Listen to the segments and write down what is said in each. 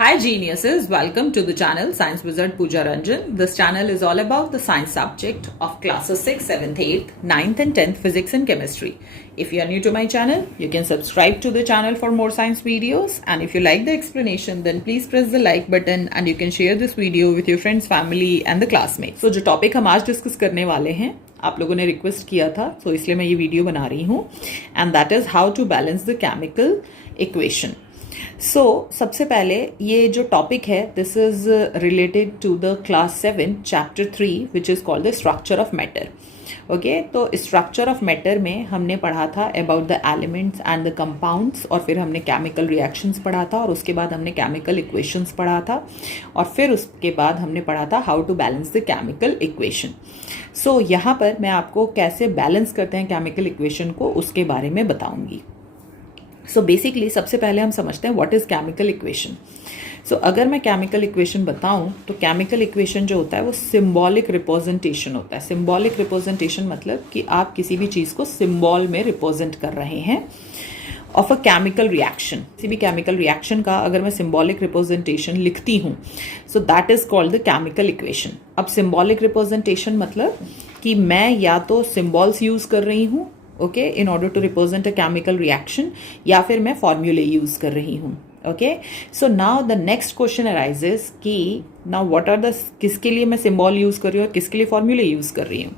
Hi geniuses, welcome to the channel Science Wizard Pooja Ranjan. This channel is all about the science subject of classes 6th, 7th, 8th, 9th and 10th physics and chemistry. If you are new to my channel, you can subscribe to the channel for more science videos, and if you like the explanation then please press the like button and you can share this video with your friends, family and the classmates. So जो topic हम आज discuss करने वाले हैं आप लोगों ने request किया था, तो इसलिए मैं ये वीडियो बना रही हूँ, and that is how to balance the chemical equation. So सबसे पहले ये जो टॉपिक है this is related to the class 7 chapter 3 which is called the structure of matter. Okay, तो स्ट्रक्चर ऑफ मैटर में हमने पढ़ा था about the elements and the compounds, और फिर हमने केमिकल रिएक्शंस पढ़ा था, और उसके बाद हमने केमिकल इक्वेशंस पढ़ा था, और फिर उसके बाद हमने पढ़ा था how to balance the chemical equation. So यहाँ पर मैं आपको कैसे बैलेंस करते हैं केमिकल इक्वेशन को उसके बारे में बताऊंगी. सो बेसिकली सबसे पहले हम समझते हैं व्हाट इज केमिकल इक्वेशन. सो अगर मैं केमिकल इक्वेशन बताऊं तो केमिकल इक्वेशन जो होता है वो सिंबॉलिक रिप्रेजेंटेशन होता है. सिंबॉलिक रिप्रेजेंटेशन मतलब कि आप किसी भी चीज़ को सिंबल में रिप्रेजेंट कर रहे हैं ऑफ अ केमिकल रिएक्शन. किसी भी केमिकल रिएक्शन का अगर मैं सिंबॉलिक रिप्रेजेंटेशन लिखती हूँ सो that is called the chemical equation. अब सिंबॉलिक रिप्रेजेंटेशन मतलब कि मैं या तो सिंबल्स यूज कर रही हूँ okay in order to represent a chemical reaction, या फिर मैं फॉर्मूले यूज कर रही हूँ. Okay, so now the next question arises कि नाउ व्हाट आर द किसके लिए मैं सिंबल यूज कर रही हूँ और किसके लिए फॉर्मूले यूज कर रही हूँ.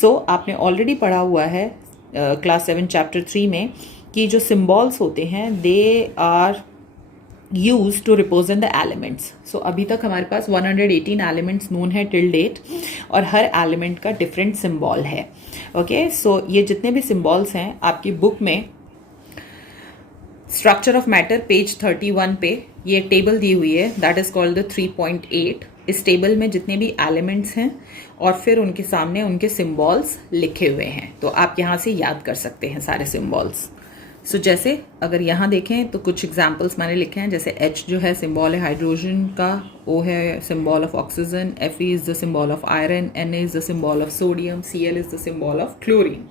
सो आपने ऑलरेडी पढ़ा हुआ है क्लास 7 चैप्टर 3 में कि जो सिंबल्स होते हैं they are use to represent the elements. So अभी तक हमारे पास 118 एलिमेंट्स नोन है टिल डेट, और हर एलिमेंट का डिफरेंट सिंबल है. ओके, सो ये जितने भी सिंबल्स हैं आपकी बुक में स्ट्रक्चर ऑफ मैटर पेज 31 पे ये टेबल दी हुई है, दैट इज कॉल्ड द 3.8. इस टेबल में जितने भी एलिमेंट्स हैं और फिर उनके सामने उनके सिंबल्स लिखे हुए हैं, तो आप यहाँ से याद कर सकते हैं सारे सिंबल्स. सो जैसे अगर यहाँ देखें तो कुछ एग्जाम्पल्स मैंने लिखे हैं, जैसे H जो है सिंबल है हाइड्रोजन का, O है symbol of oxygen, Fe is the symbol of iron, Na is the symbol of sodium, Cl is the symbol of chlorine.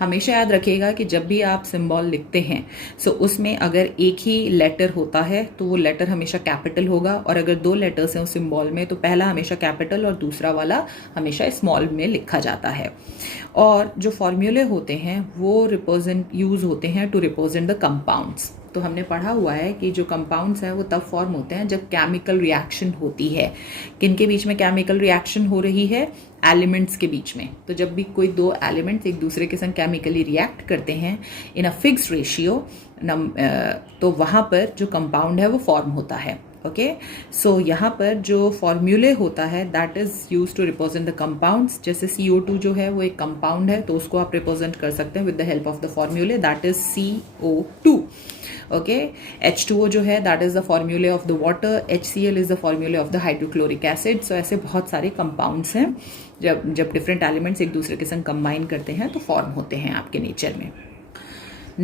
हमेशा याद रखिएगा कि जब भी आप सिंबल लिखते हैं सो उसमें अगर एक ही लेटर होता है तो वो लेटर हमेशा कैपिटल होगा, और अगर दो लेटर्स हैं उस सिंबल में तो पहला हमेशा कैपिटल और दूसरा वाला हमेशा स्मॉल में लिखा जाता है. और जो फॉर्मूले होते हैं वो यूज होते हैं टू रिप्रेजेंट द कंपाउंड्स. तो हमने पढ़ा हुआ है कि जो कंपाउंड्स हैं वो तब फॉर्म होते हैं जब केमिकल रिएक्शन होती है. किनके बीच में केमिकल रिएक्शन हो रही है? एलिमेंट्स के बीच में. तो जब भी कोई दो एलिमेंट्स एक दूसरे के संग केमिकली रिएक्ट करते हैं इन अ फिक्स्ड रेशियो, तो वहाँ पर जो कंपाउंड है वो फॉर्म होता है. ओके, सो यहाँ पर जो फॉर्मूले होता है that is use to represent the compounds. जैसे CO2 जो है वो एक कंपाउंड है, तो उसको आप रिप्रेजेंट कर सकते हैं with the help of the formulae that is CO2. Okay, H2O जो है that is the formulae of the water, HCl is the formulae of the hydrochloric acid. So ऐसे बहुत सारे कंपाउंड्स हैं जब डिफरेंट एलिमेंट्स एक दूसरे के संग कंबाइन करते हैं तो फॉर्म होते हैं आपके नेचर में.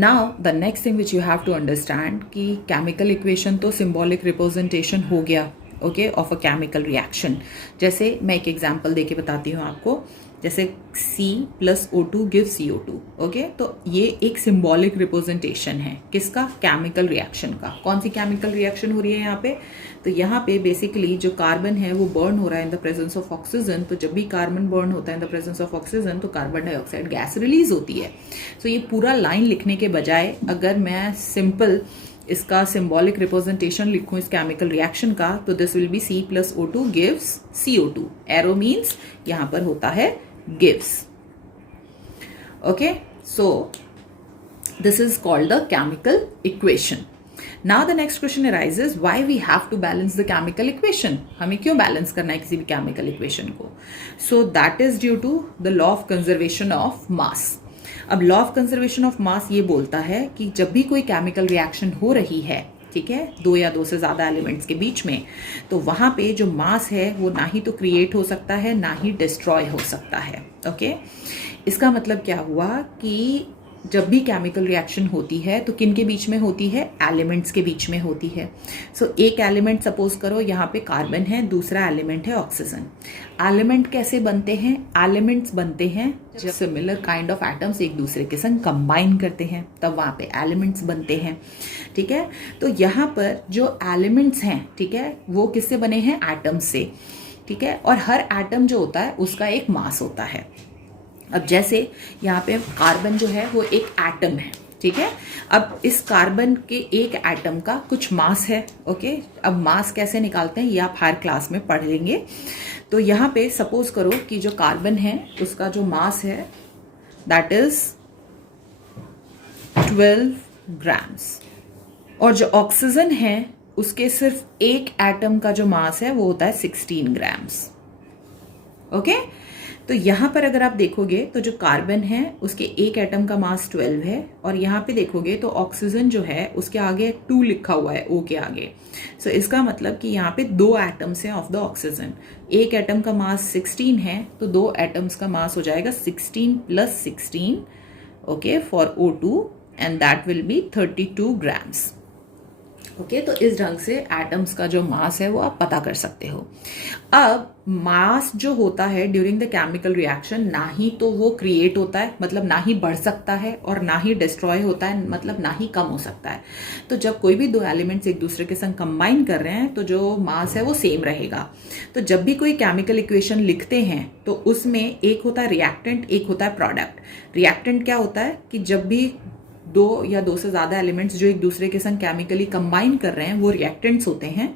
Now the next thing which you have to understand कि केमिकल इक्वेशन तो सिंबॉलिक रिप्रेजेंटेशन हो गया okay of a chemical reaction. जैसे मैं एक एग्जांपल देके बताती हूँ आपको, जैसे C+O2 gives CO2. ओके, तो ये एक सिंबॉलिक रिप्रेजेंटेशन है किसका? केमिकल रिएक्शन का. कौन सी केमिकल रिएक्शन हो रही है यहाँ पे? तो यहाँ पे बेसिकली जो कार्बन है वो बर्न हो रहा है in the presence of oxygen. तो जब भी कार्बन बर्न होता है in the presence of oxygen तो कार्बन डाइऑक्साइड गैस रिलीज होती है. सो ये पूरा लाइन लिखने के बजाय अगर मैं सिंपल इसका सिंबॉलिक रिप्रेजेंटेशन लिखूं इस केमिकल रिएक्शन का, तो this will be C+O2 gives CO2. Arrow means यहाँ पर होता है gives. Okay, so this is called the chemical equation. Now the next question arises, why we have to balance the chemical equation? हमें क्यों balance करना है किसी भी केमिकल इक्वेशन को? So that is due to the law of conservation of mass. अब law of conservation of मास ये बोलता है कि जब भी कोई केमिकल रिएक्शन हो रही है, ठीक है, दो या दो से ज्यादा एलिमेंट्स के बीच में, तो वहां पे जो मास है वो ना ही तो क्रिएट हो सकता है ना ही डिस्ट्रॉय हो सकता है. ओके, इसका मतलब क्या हुआ कि जब भी केमिकल रिएक्शन होती है तो किन के बीच में होती है? एलिमेंट्स के बीच में होती है। सो एक एलिमेंट सपोज करो यहाँ पे कार्बन है, दूसरा एलिमेंट है ऑक्सीजन। एलिमेंट कैसे बनते हैं? एलिमेंट्स बनते हैं जब सिमिलर काइंड ऑफ एटम्स एक दूसरे के संग कंबाइन करते हैं, तब वहाँ पे एलिमेंट्स बनते हैं। ठीक है, तो यहाँ पर जो एलिमेंट्स हैं, ठीक है, वो किससे बने हैं? एटम्स से। ठीक है, और हर एटम जो होता है उसका एक मास होता है। अब जैसे यहाँ पे कार्बन जो है वो एक एटम है, ठीक है। अब इस कार्बन के एक एटम का कुछ मास है, ओके। अब मास कैसे निकालते हैं ये आप हायर क्लास में पढ़ लेंगे। तो यहाँ पे सपोज करो कि जो कार्बन है उसका जो मास है दैट इज 12 ग्राम्स, और जो ऑक्सीजन है उसके सिर्फ एक एटम का जो मास है वो होता है 16 ग्राम्स, ओके। तो यहां पर अगर आप देखोगे तो जो कार्बन है उसके एक एटम का मास 12 है, और यहां पे देखोगे तो ऑक्सीजन जो है उसके आगे 2 लिखा हुआ है, O के आगे। सो इसका मतलब कि यहाँ पे 2 एटम्स हैं ऑफ द ऑक्सीजन। एक एटम का मास 16 है तो 2 एटम्स का मास हो जाएगा 16 + 16, okay, for O2, and that will be 32 grams. Okay, तो इस ढंग से एटम्स का जो मास है वो आप पता कर सकते हो। अब मास जो होता है ड्यूरिंग द केमिकल रिएक्शन, ना ही तो वो क्रिएट होता है, मतलब ना ही बढ़ सकता है, और ना ही डिस्ट्रॉय होता है, मतलब ना ही कम हो सकता है। तो जब कोई भी दो एलिमेंट्स एक दूसरे के संग कंबाइन कर रहे हैं तो जो मास है वो सेम रहेगा। तो जब भी कोई केमिकल इक्वेशन लिखते हैं तो उसमें एक होता है रिएक्टेंट, एक होता है प्रोडक्ट। रिएक्टेंट क्या होता है कि जब भी 2 या 2 से ज्यादा एलिमेंट्स जो एक दूसरे के संग केमिकली कंबाइन कर रहे हैं वो रिएक्टेंट्स होते हैं।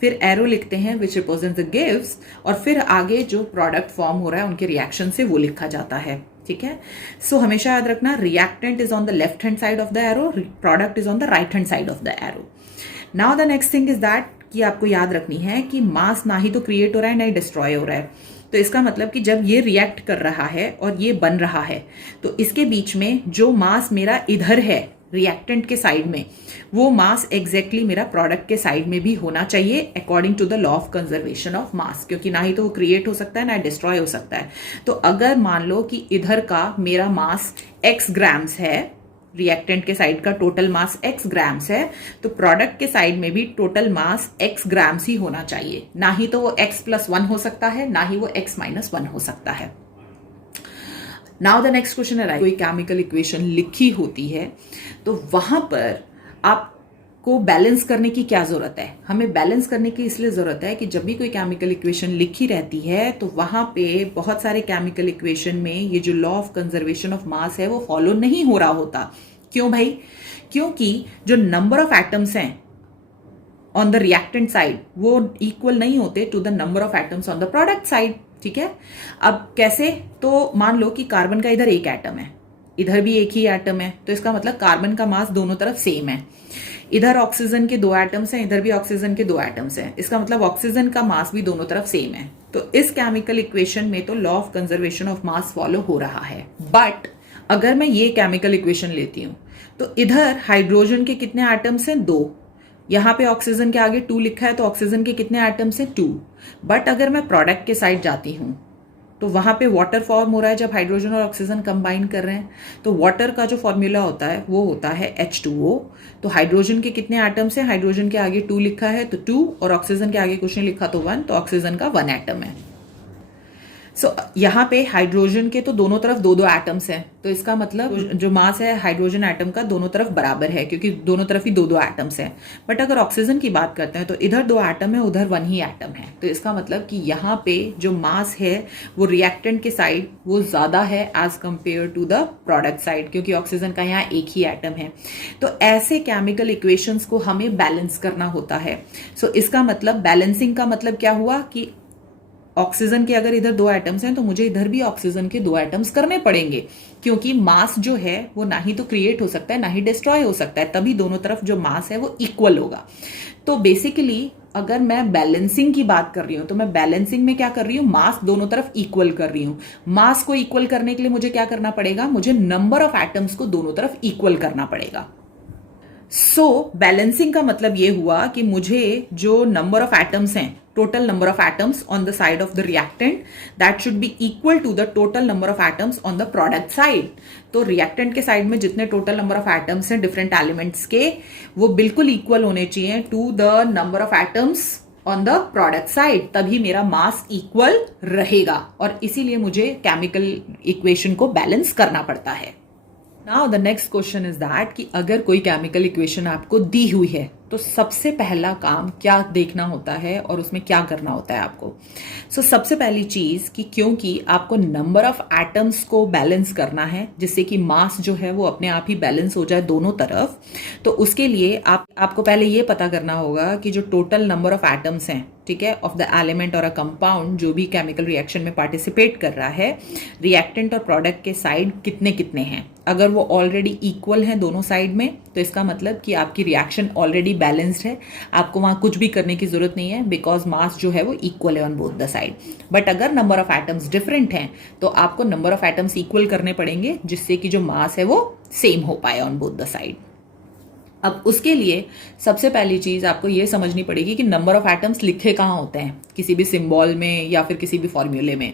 फिर एरो लिखते हैं विच रिप्रेजेंट्स द गिव्स, और फिर आगे जो प्रोडक्ट फॉर्म हो रहा है उनके रिएक्शन से वो लिखा जाता है। ठीक है, सो हमेशा याद रखना, reactant is on the left hand side of the arrow, product is on the right hand side of the arrow. Now the next thing is that कि आपको याद रखनी है कि मास ना ही तो क्रिएट हो रहा है ना ही डिस्ट्रॉय हो रहा है। तो इसका मतलब कि जब ये रिएक्ट कर रहा है और ये बन रहा है तो इसके बीच में जो मास मेरा इधर है रिएक्टेंट के साइड में, वो मास एग्जैक्टली मेरा प्रोडक्ट के साइड में भी होना चाहिए according to the law of conservation of mass, क्योंकि ना ही तो वो क्रिएट हो सकता है ना डिस्ट्रॉय हो सकता है। तो अगर मान लो कि इधर का मेरा मास x ग्राम्स है, रिएक्टेंट के साइड का टोटल मास x ग्राम्स है, तो प्रोडक्ट के साइड में भी टोटल मास x ग्राम्स ही होना चाहिए। ना ही तो वो x + 1 हो सकता है, ना ही वो x - 1 हो सकता है। नाउ द नेक्स्ट क्वेश्चन है, कोई केमिकल इक्वेशन लिखी होती है तो वहां पर आपको बैलेंस करने की क्या जरूरत है? हमें बैलेंस करने की इसलिए जरूरत है कि जब भी कोई केमिकल इक्वेशन लिखी रहती है तो वहां पे बहुत सारे केमिकल इक्वेशन में ये जो लॉ ऑफ कंजर्वेशन ऑफ मास है वो फॉलो नहीं हो रहा होता। क्यों भाई? क्योंकि जो नंबर ऑफ एटम्स हैं ऑन द रिएक्टेंट साइड वो इक्वल नहीं होते to the number of atoms on the product side. ठीक है, अब कैसे? तो मान लो कि कार्बन का इधर एक एटम है, इधर भी एक ही एटम है, तो इसका मतलब कार्बन का मास दोनों तरफ सेम है। इधर ऑक्सीजन के 2 एटम्स हैं, इधर भी ऑक्सीजन के 2 एटम्स हैं, इसका मतलब ऑक्सीजन का मास भी दोनों तरफ सेम है। तो इस केमिकल इक्वेशन में तो law of conservation of mass follow हो रहा है। बट अगर मैं ये केमिकल इक्वेशन लेती हूं तो इधर हाइड्रोजन के कितने एटम्स हैं? 2। यहां पे ऑक्सीजन के आगे 2 लिखा है तो ऑक्सीजन के कितने एटम्स हैं? 2। बट अगर मैं प्रोडक्ट के साइड जाती हूं तो वहां पे वाटर फॉर्म हो रहा है जब हाइड्रोजन और ऑक्सीजन कंबाइन कर रहे हैं। तो वाटर का जो फॉर्मूला होता है वो होता है H2O। तो हाइड्रोजन के कितने एटम्स हैं? हाइड्रोजन के आगे 2 लिखा है तो 2, और ऑक्सीजन के आगे कुछ नहीं लिखा तो 1, तो ऑक्सीजन का 1 एटम है। सो यहाँ पे हाइड्रोजन के तो दोनों तरफ 2-2 एटम्स हैं, तो इसका मतलब जो मास है हाइड्रोजन एटम का दोनों तरफ बराबर है, क्योंकि दोनों तरफ ही 2-2 एटम्स हैं। बट अगर ऑक्सीजन की बात करते हैं तो इधर 2 एटम है, उधर 1 ही एटम है। तो इसका मतलब कि यहाँ पे जो मास है वो रिएक्टेंट के साइड वो ज्यादा है as compare to the product side, क्योंकि ऑक्सीजन का यहाँ एक ही एटम है। तो ऐसे केमिकल इक्वेशंस को हमें बैलेंस करना होता है। सो इसका मतलब बैलेंसिंग का मतलब क्या हुआ कि ऑक्सीजन के अगर इधर 2 एटम्स हैं तो मुझे इधर भी ऑक्सीजन के 2 एटम्स करने पड़ेंगे, क्योंकि मास जो है वो ना ही तो क्रिएट हो सकता है ना ही डिस्ट्रॉय हो सकता है, तभी दोनों तरफ जो मास है वो इक्वल होगा। तो बेसिकली अगर मैं बैलेंसिंग की बात कर रही हूं तो मैं बैलेंसिंग में क्या कर रही हूं? मास दोनों तरफ इक्वल कर रही हूं। मास को इक्वल करने के लिए मुझे क्या करना पड़ेगा? मुझे नंबर ऑफ एटम्स को दोनों तरफ इक्वल करना पड़ेगा। सो बैलेंसिंग का मतलब ये हुआ कि मुझे जो नंबर ऑफ एटम्स हैं, total number of atoms on the side of the reactant, that should be equal to the total number of atoms on the product side. तो रिएक्टेंट के साइड में जितने टोटल नंबर ऑफ एटम्स हैं different elements के, वो बिल्कुल equal होने चाहिए to the number of atoms on the product side, तभी मेरा मास इक्वल रहेगा और इसीलिए मुझे केमिकल इक्वेशन को बैलेंस करना पड़ता है। Now the next question is that कि अगर कोई केमिकल इक्वेशन आपको दी हुई है तो सबसे पहला काम क्या देखना होता है और उसमें क्या करना होता है आपको। सबसे पहली चीज कि क्योंकि आपको नंबर ऑफ एटम्स को बैलेंस करना है जिससे कि मास जो है वो अपने आप ही बैलेंस हो जाए दोनों तरफ, तो उसके लिए आपको पहले ये पता करना होगा कि जो टोटल नंबर ऑफ एटम्स हैं, ठीक है, ऑफ द एलिमेंट और अ कंपाउंड जो भी केमिकल रिएक्शन में पार्टिसिपेट कर रहा है, रिएक्टेंट और प्रोडक्ट के साइड कितने कितने हैं। अगर वो ऑलरेडी इक्वल हैं दोनों साइड में तो इसका मतलब कि आपकी रिएक्शन ऑलरेडी बैलेंस्ड है, आपको वहां कुछ भी करने की जरूरत नहीं है बिकॉज मास जो है वो इक्वल है on both the side. But अगर नंबर ऑफ एटम्स डिफरेंट हैं तो आपको नंबर ऑफ एटम्स इक्वल करने पड़ेंगे जिससे कि जो मास है वो सेम हो पाए ऑन बोथ द साइड। अब उसके लिए सबसे पहली चीज आपको ये समझनी पड़ेगी कि नंबर ऑफ एटम्स लिखे कहाँ होते हैं, किसी भी सिंबल में या फिर किसी भी फॉर्मूले में।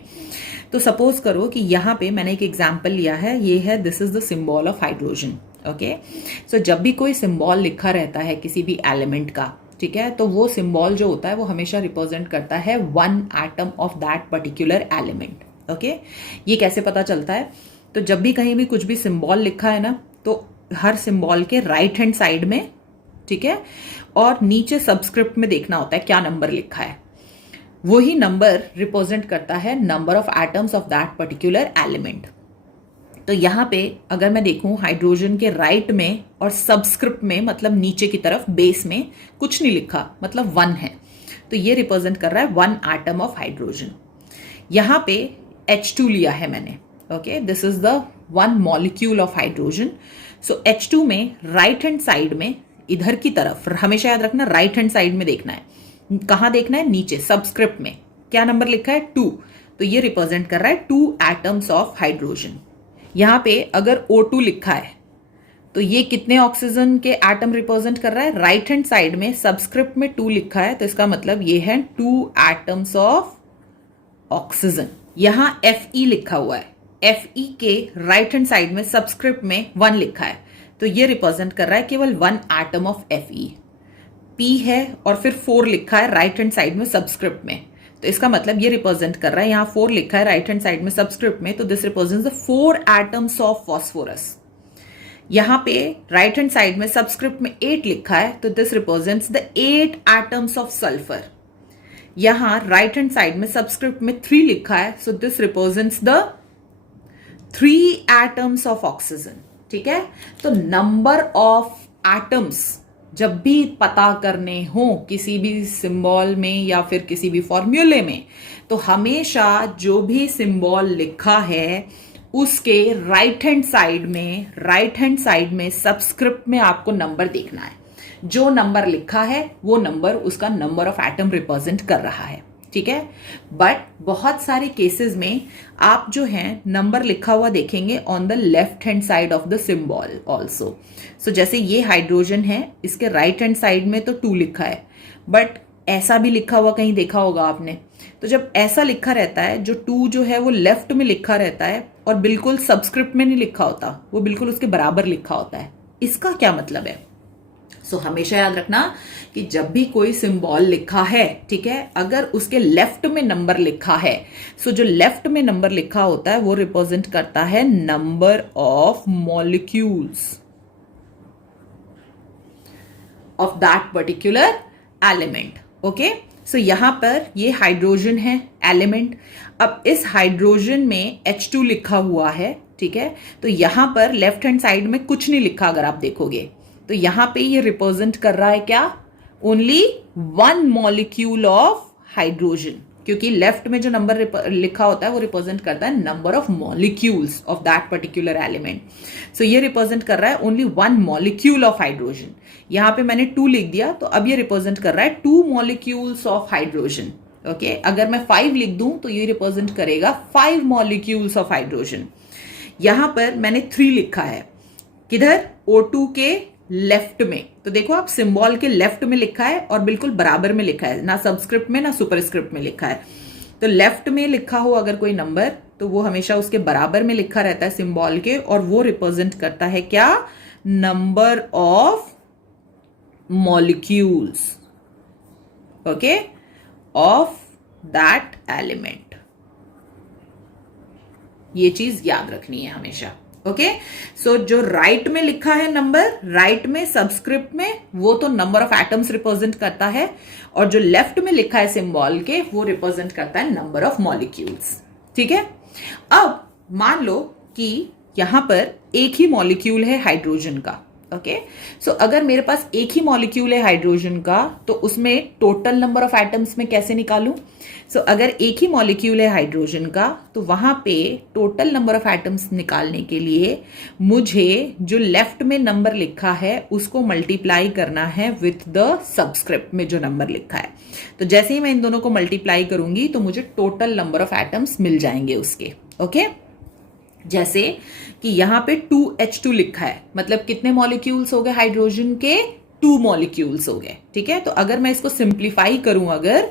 तो सपोज करो कि यहाँ पे मैंने एक एग्जांपल लिया है, ये है this is the symbol of hydrogen. Okay, so जब भी कोई सिंबल लिखा रहता है किसी भी एलिमेंट का, ठीक है, तो वो सिंबल जो होता है वो हमेशा रिप्रेजेंट करता है one atom of that particular element. Okay, ये कैसे पता चलता है? तो जब भी कहीं भी कुछ भी सिंबल लिखा है ना, तो हर सिंबल के राइट हैंड साइड में, ठीक है, और नीचे सबस्क्रिप्ट में देखना होता है क्या नंबर लिखा है। वही नंबर रिप्रेजेंट करता है number of atoms of that particular element. तो यहां पे अगर मैं देखूं हाइड्रोजन के राइट में और सबस्क्रिप्ट में, मतलब नीचे की तरफ बेस में कुछ नहीं लिखा, मतलब 1 है, तो ये रिप्रेजेंट कर रहा है 1 एटम ऑफ हाइड्रोजन। यहां पे H2 लिया है मैंने। Okay, this is the 1 molecule of hydrogen. So H2 में राइट हैंड साइड में, इधर की तरफ, हमेशा याद रखना राइट हैंड साइड में देखना है। कहां देखना है? नीचे सबस्क्रिप्ट में क्या नंबर लिखा है? 2। तो ये रिप्रेजेंट कर रहा है 2 एटम्स ऑफ हाइड्रोजन। यहां पे अगर O2 लिखा है तो ये कितने ऑक्सीजन के एटम रिप्रेजेंट कर रहा है? राइट हैंड साइड में सबस्क्रिप्ट में 2 लिखा है, तो इसका मतलब ये है 2 एटम्स ऑफ ऑक्सीजन। यहां Fe लिखा हुआ है, Fe के राइट हैंड साइड में सबस्क्रिप्ट में 1 लिखा है, तो ये रिप्रेजेंट कर रहा है केवल 1 एटम ऑफ Fe। P है और फिर 4 लिखा है राइट हैंड साइड में सबस्क्रिप्ट में, तो इसका मतलब ये रिप्रेजेंट कर रहा है, यहां 4 लिखा है राइट हैंड साइड में सबस्क्रिप्ट में, तो this represents the 4 atoms of phosphorus. यहां पे राइट हैंड साइड में सबस्क्रिप्ट में 8 लिखा है, तो this represents the 8 atoms of sulphur. यहां राइट हैंड साइड में सबस्क्रिप्ट में 3 लिखा है, so this represents the 3 atoms of oxygen. ठीक है, तो नंबर ऑफ एटम्स जब भी पता करने हो किसी भी सिंबल में या फिर किसी भी फॉर्मूले में, तो हमेशा जो भी सिंबल लिखा है उसके राइट हैंड साइड में सबस्क्रिप्ट में आपको नंबर देखना है। जो नंबर लिखा है वो नंबर उसका नंबर ऑफ एटम रिप्रेजेंट कर रहा है। ठीक है, बट बहुत सारे केसेस में आप जो है नंबर लिखा हुआ देखेंगे on the left hand side of the symbol also. So जैसे ये हाइड्रोजन है, इसके राइट हैंड साइड में तो 2 लिखा है, बट ऐसा भी लिखा हुआ कहीं देखा होगा आपने। तो जब ऐसा लिखा रहता है, जो 2 जो है वो लेफ्ट में लिखा रहता है और बिल्कुल सबस्क्रिप्ट में नहीं लिखा होता, वो बिल्कुल उसके बराबर लिखा होता है। इसका क्या मतलब है? सो हमेशा याद रखना कि जब भी कोई सिंबल लिखा है, ठीक है, अगर उसके लेफ्ट में नंबर लिखा है, सो जो लेफ्ट में नंबर लिखा होता है वो रिप्रेजेंट करता है number of molecules of that particular element. Okay, so यहां पर ये हाइड्रोजन है एलिमेंट। अब इस हाइड्रोजन में H2 लिखा हुआ है, ठीक है, तो यहां पर लेफ्ट हैंड साइड में कुछ नहीं लिखा। अगर आप देखोगे तो यहां पे ये रिप्रेजेंट कर रहा है क्या? ओनली 1 मॉलिक्यूल ऑफ हाइड्रोजन, क्योंकि लेफ्ट में जो नंबर लिखा होता है वो रिप्रेजेंट करता है number of molecules of that particular element. So ये रिप्रेजेंट कर रहा है ओनली 1 मॉलिक्यूल ऑफ हाइड्रोजन। यहां पे मैंने 2 लिख दिया, तो अब ये रिप्रेजेंट कर रहा है 2 मॉलिक्यूल्स ऑफ हाइड्रोजन। ओके, अगर मैं 5 लिख दूं तो ये रिप्रेजेंट करेगा 5 मॉलिक्यूल्स ऑफ हाइड्रोजन। यहां पर मैंने 3 लिखा है, किधर? O2 के लेफ्ट में। तो देखो आप, सिंबल के लेफ्ट में लिखा है और बिल्कुल बराबर में लिखा है, ना सबस्क्रिप्ट में ना सुपरस्क्रिप्ट में लिखा है। तो लेफ्ट में लिखा हो अगर कोई नंबर तो वो हमेशा उसके बराबर में लिखा रहता है सिंबल के, और वो रिप्रेजेंट करता है क्या, number of molecules, okay, of that element. ये चीज याद रखनी है हमेशा, ओके। सो जो राइट में लिखा है नंबर, राइट में सबस्क्रिप्ट में, वो तो नंबर ऑफ एटम्स रिप्रेजेंट करता है, और जो लेफ्ट में लिखा है सिंबल के, वो रिप्रेजेंट करता है नंबर ऑफ मॉलिक्यूल्स, ठीक है। अब मान लो कि यहां पर एक ही मॉलिक्यूल है हाइड्रोजन का, ओके। सो अगर मेरे पास एक ही मॉलिक्यूल है हाइड्रोजन का, तो उसमें टोटल नंबर ऑफ एटम्स में कैसे निकालूं। सो अगर एक ही मॉलिक्यूल है हाइड्रोजन का, तो वहां पे टोटल नंबर ऑफ एटम्स निकालने के लिए मुझे जो लेफ्ट में नंबर लिखा है उसको मल्टीप्लाई करना है विथ द सबस्क्रिप्ट में जो नंबर लिखा है। तो जैसे ही मैं इन दोनों को मल्टीप्लाई करूंगी तो मुझे टोटल नंबर ऑफ एटम्स मिल जाएंगे उसके, ओके। जैसे कि यहां पे 2H2 लिखा है, मतलब कितने मॉलिक्यूल्स हो गए हाइड्रोजन के, 2 मॉलिक्यूल्स हो गए, ठीक है। तो अगर मैं इसको सिंप्लीफाई करूं अगर,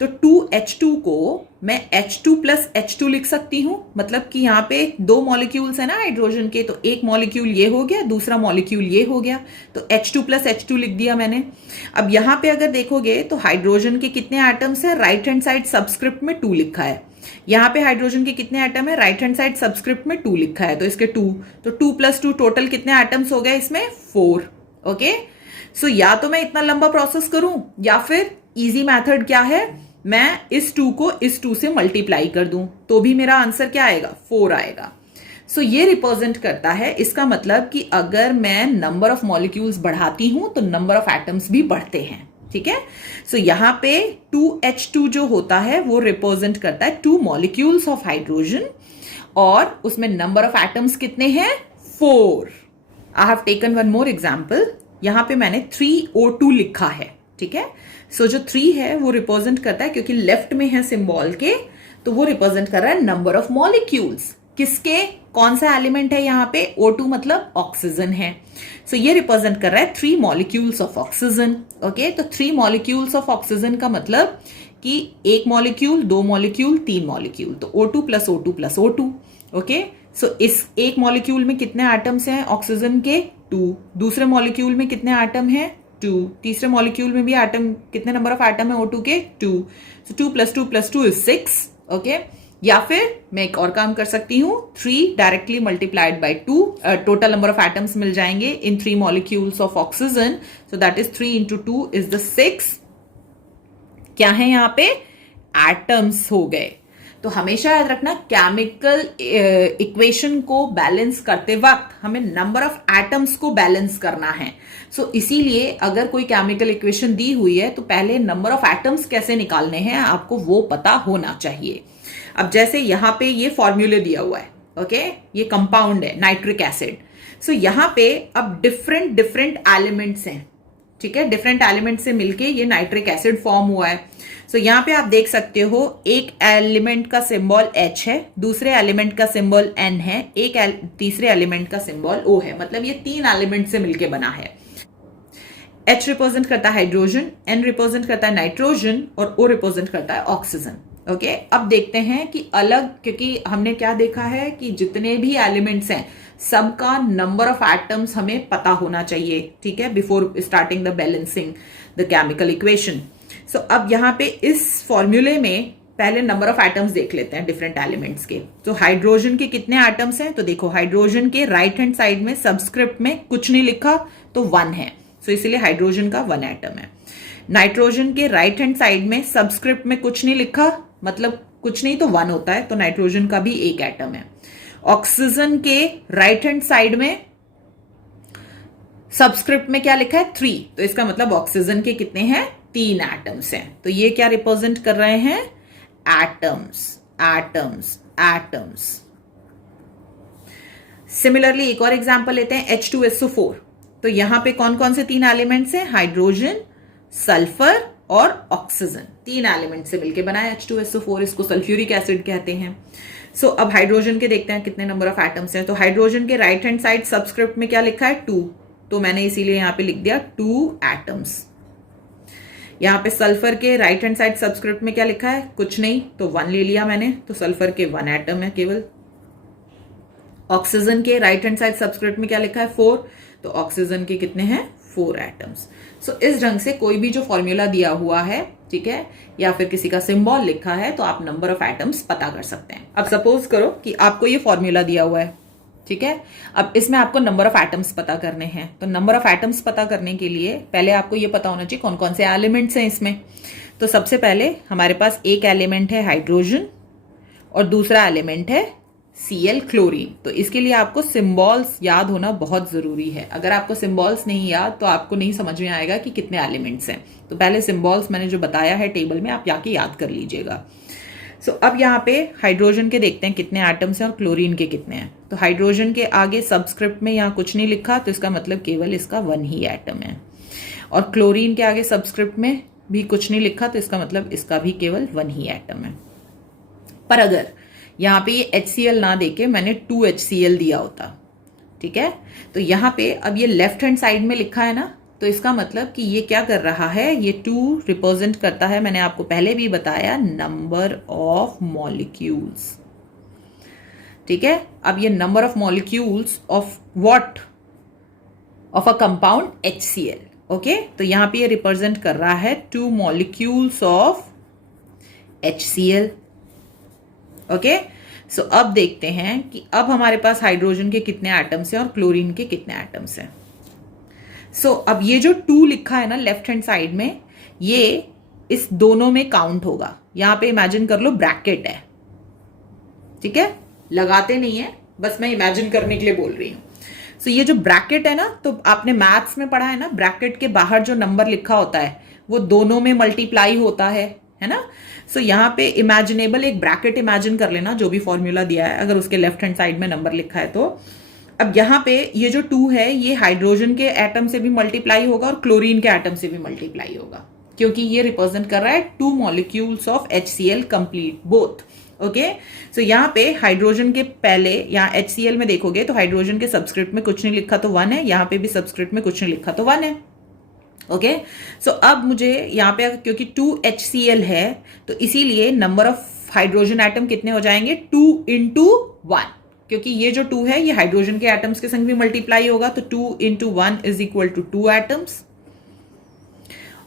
तो 2H2 को मैं H2 प्लस H2 लिख सकती हूं, मतलब कि यहां पे 2 मॉलिक्यूल्स है ना हाइड्रोजन के, तो एक मॉलिक्यूल ये हो गया, दूसरा मॉलिक्यूल ये हो गया, तो H2 प्लस H2 लिख दिया मैंने। अब यहां पे अगर देखोगे तो हाइड्रोजन के कितने एटम्स है, राइट हैंड साइड सबस्क्रिप्ट में 2 लिखा है। यहां पे हाइड्रोजन के कितने एटम है, राइट हैंड साइड सबस्क्रिप्ट में 2 लिखा है, तो इसके 2, तो 2 प्लस 2 टोटल कितने एटम्स हो गए इसमें, 4, ओके। सो या तो मैं इतना लंबा प्रोसेस करूं, या फिर इजी मेथड क्या है, मैं इस 2 को इस 2 से मल्टीप्लाई कर दूं, तो भी मेरा आंसर क्या आएगा, 4 आएगा। सो ये रिप्रेजेंट करता है, इसका मतलब कि अगर मैं नंबर ऑफ मॉलिक्यूल्स बढ़ाती हूं तो नंबर ऑफ एटम्स भी बढ़ते हैं, ठीक है। सो यहां पे 2H2 जो होता है वो रिप्रेजेंट करता है 2 मॉलिक्यूल्स ऑफ हाइड्रोजन, और उसमें नंबर ऑफ एटम्स कितने हैं, 4। I have taken one more example, यहां पे मैंने 3O2 लिखा है, ठीक है। सो जो 3 है वो रिप्रेजेंट करता है, क्योंकि लेफ्ट में है सिंबल के, तो वो रिप्रेजेंट कर रहा है नंबर ऑफ मॉलिक्यूल्स, किसके, कौन सा एलिमेंट है यहाँ पे, O2 मतलब ऑक्सीजन है। सो ये रिप्रेजेंट कर रहा है 3 मॉलिक्यूल्स ऑफ ऑक्सीजन, ओके। तो 3 मॉलिक्यूल्स ऑफ ऑक्सीजन का मतलब कि 1 मॉलिक्यूल, 2 मॉलिक्यूल, 3 मॉलिक्यूल, तो O2 plus O2 plus O2, okay. सो इस एक मॉलिक्यूल में कितने एटम्स हैं ऑक्सीजन के, 2, दूसरे मॉलिक्यूल में कितने एटम हैं, 2, तीसरे मॉलिक्यूल में भी एटम, कितने नंबर ऑफ एटम है O2 के, 2, सो 2 प्लस 2 प्लस 2 इज 6, ओके। या फिर मैं एक और काम कर सकती हूं, 3 directly multiplied by 2, total number of atoms मिल जाएंगे in 3 molecules of oxygen, so that is 3 into 2 is the 6। क्या है यहां पे, एटम्स हो गए। तो हमेशा याद रखना, केमिकल इक्वेशन को बैलेंस करते वक्त हमें नंबर ऑफ एटम्स को बैलेंस करना है। सो इसीलिए अगर कोई केमिकल इक्वेशन दी हुई है तो पहले नंबर ऑफ एटम्स कैसे निकालने हैं आपको वो पता होना चाहिए। अब जैसे यहां पे ये फॉर्मूले दिया हुआ है, ओके, ये कंपाउंड है नाइट्रिक एसिड। सो यहां पे अब डिफरेंट डिफरेंट एलिमेंट्स हैं, ठीक है, डिफरेंट एलिमेंट से मिलके ये नाइट्रिक एसिड फॉर्म हुआ है। सो यहां पे आप देख सकते हो, एक एलिमेंट का सिंबल H है, दूसरे एलिमेंट का सिंबल N है, तीसरे एलिमेंट का सिंबल O है, मतलब ये 3 एलिमेंट से मिलके बना है। H रिप्रेजेंट करता है हाइड्रोजन, N रिप्रेजेंट करता है नाइट्रोजन, और O रिप्रेजेंट करता है ऑक्सीजन, ओके। अब देखते हैं कि अलग, क्योंकि हमने क्या देखा है कि जितने भी एलिमेंट्स हैं सबका नंबर ऑफ एटम्स हमें पता होना चाहिए, ठीक है, before starting the balancing the chemical equation. So अब यहाँ पे इस फॉर्मूले में पहले नंबर ऑफ एटम्स देख लेते हैं डिफरेंट एलिमेंट्स के। तो हाइड्रोजन के कितने एटम्स हैं, तो देखो हाइड्रोजन के राइट हैंड साइड में सबस्क्रिप्ट में कुछ नहीं लिखा तो 1 है, सो इसलिए हाइड्रोजन का 1 एटम है। नाइट्रोजन के राइट हैंड साइड में सबस्क्रिप्ट में कुछ नहीं लिखा, मतलब कुछ नहीं तो 1 होता है, तो नाइट्रोजन का भी 1 एटम है। ऑक्सीजन के राइट हैंड साइड में सबस्क्रिप्ट में क्या लिखा है, 3, तो इसका मतलब ऑक्सीजन के कितने हैं, 3 एटम्स हैं। तो ये क्या रिप्रेजेंट कर रहे हैं, एटम्स, एटम्स, एटम्स। सिमिलरली एक और एग्जांपल लेते हैं, H2SO4। तो यहां पे कौन कौन से 3 एलिमेंट्स हैं, हाइड्रोजन, सल्फर और ऑक्सीजन, 3 एलिमेंट से मिलकर बना है H2SO4, इसको सल्फ्यूरिक एसिड कहते हैं। सो अब हाइड्रोजन के देखते हैं कितने नंबर ऑफ एटम्स हैं। तो हाइड्रोजन के राइट हैंड साइड सबस्क्रिप्ट में क्या लिखा है, 2, तो मैंने इसीलिए यहां पे लिख दिया 2 एटम्स। यहाँ पे सल्फर के राइट हैंड साइड सबस्क्रिप्ट में क्या लिखा है? कुछ नहीं, तो 1 ले लिया मैंने, तो सल्फर के 1 एटम है केवल। ऑक्सीजन के राइट हैंड साइड सबस्क्रिप्ट में क्या लिखा है? 4, तो ऑक्सीजन के कितने हैं? 4 एटम्स। सो इस ढंग से कोई भी जो फॉर्मूला दिया हुआ है, ठीक है, या फिर किसी का सिंबल लिखा है, तो आप नंबर ऑफ एटम्स पता कर सकते हैं। अब सपोज करो कि आपको ये फॉर्मूला दिया हुआ है, ठीक है, अब इसमें आपको नंबर ऑफ एटम्स पता करने हैं। तो नंबर ऑफ एटम्स पता करने के लिए पहले आपको ये पता होना चाहिए कौन कौन से एलिमेंट्स हैं इसमें। तो सबसे पहले हमारे पास एक एलिमेंट है हाइड्रोजन और दूसरा एलिमेंट है Cl क्लोरीन। तो इसके लिए आपको सिंबल्स याद होना बहुत जरूरी है। अगर आपको सिंबल्स नहीं याद तो आपको नहीं समझ में आएगा कि कितने एलिमेंट्स हैं। तो पहले सिंबल्स मैंने जो बताया है टेबल में, आप जाके याद कर लीजिएगा। सो अब यहाँ पे हाइड्रोजन के देखते हैं कितने एटम्स हैं और क्लोरीन के कितने हैं। तो हाइड्रोजन के आगे सबस्क्रिप्ट में यहाँ कुछ नहीं लिखा, तो इसका मतलब केवल इसका 1 ही एटम है। और क्लोरीन के आगे सबस्क्रिप्ट में भी कुछ नहीं लिखा, तो इसका मतलब इसका भी केवल 1 ही एटम है। पर अगर यहाँ पे ये HCl ना देके मैंने 2HCl दिया होता, ठीक है, तो यहाँ पे अब ये लेफ्ट हैंड साइड में लिखा है ना, तो इसका मतलब कि ये क्या कर रहा है? ये 2 रिप्रेजेंट करता है, मैंने आपको पहले भी बताया, नंबर ऑफ मॉलिक्यूल्स, ठीक है। अब ये number of molecules of what? Of a compound HCl, okay. तो यहाँ पे ये रिप्रेजेंट कर रहा है 2 मॉलिक्यूल्स ऑफ HCl, ओके। सो अब देखते हैं कि अब हमारे पास हाइड्रोजन के कितने एटम्स हैं और क्लोरीन के कितने एटम्स हैं। सो अब ये जो 2 लिखा है ना लेफ्ट हैंड साइड में, ये इस दोनों में काउंट होगा। यहां पे इमेजिन कर लो ब्रैकेट है, ठीक है, लगाते नहीं है, बस मैं इमेजिन करने के लिए बोल रही हूं। सो ये जो ब्रैकेट है ना, तो आपने मैथ्स में पढ़ा है ना, ब्रैकेट के बाहर जो नंबर लिखा होता है वो दोनों में मल्टीप्लाई होता है ना। सो यहाँ पे इमेजिनेबल एक ब्रैकेट इमेजिन कर लेना, जो भी फॉर्मूला दिया है, अगर उसके लेफ्ट हैंड साइड में नंबर लिखा है तो। अब यहाँ पे ये जो 2 है, ये हाइड्रोजन के एटम से भी मल्टीप्लाई होगा और क्लोरीन के एटम से भी मल्टीप्लाई होगा, क्योंकि ये रिप्रेजेंट कर रहा है 2 molecules of HCl complete both, okay. So यहाँ पे हाइड्रोजन के पहले, यहाँ HCl में देखोगे तो हाइड्रोजन के सबस्क्रिप्ट में कुछ नहीं लिखा तो 1 है, यहाँ पे भी सबस्क्रिप्ट में कुछ नहीं लिखा तो 1 है, ओके। सो अब मुझे यहाँ पे क्योंकि 2HCl है, तो इसीलिए नंबर ऑफ हाइड्रोजन एटम कितने हो जाएंगे? 2 into 1, क्योंकि ये जो 2 है ये हाइड्रोजन के एटम्स के संग भी मल्टीप्लाई होगा, तो 2 into 1 is equal to 2 atoms.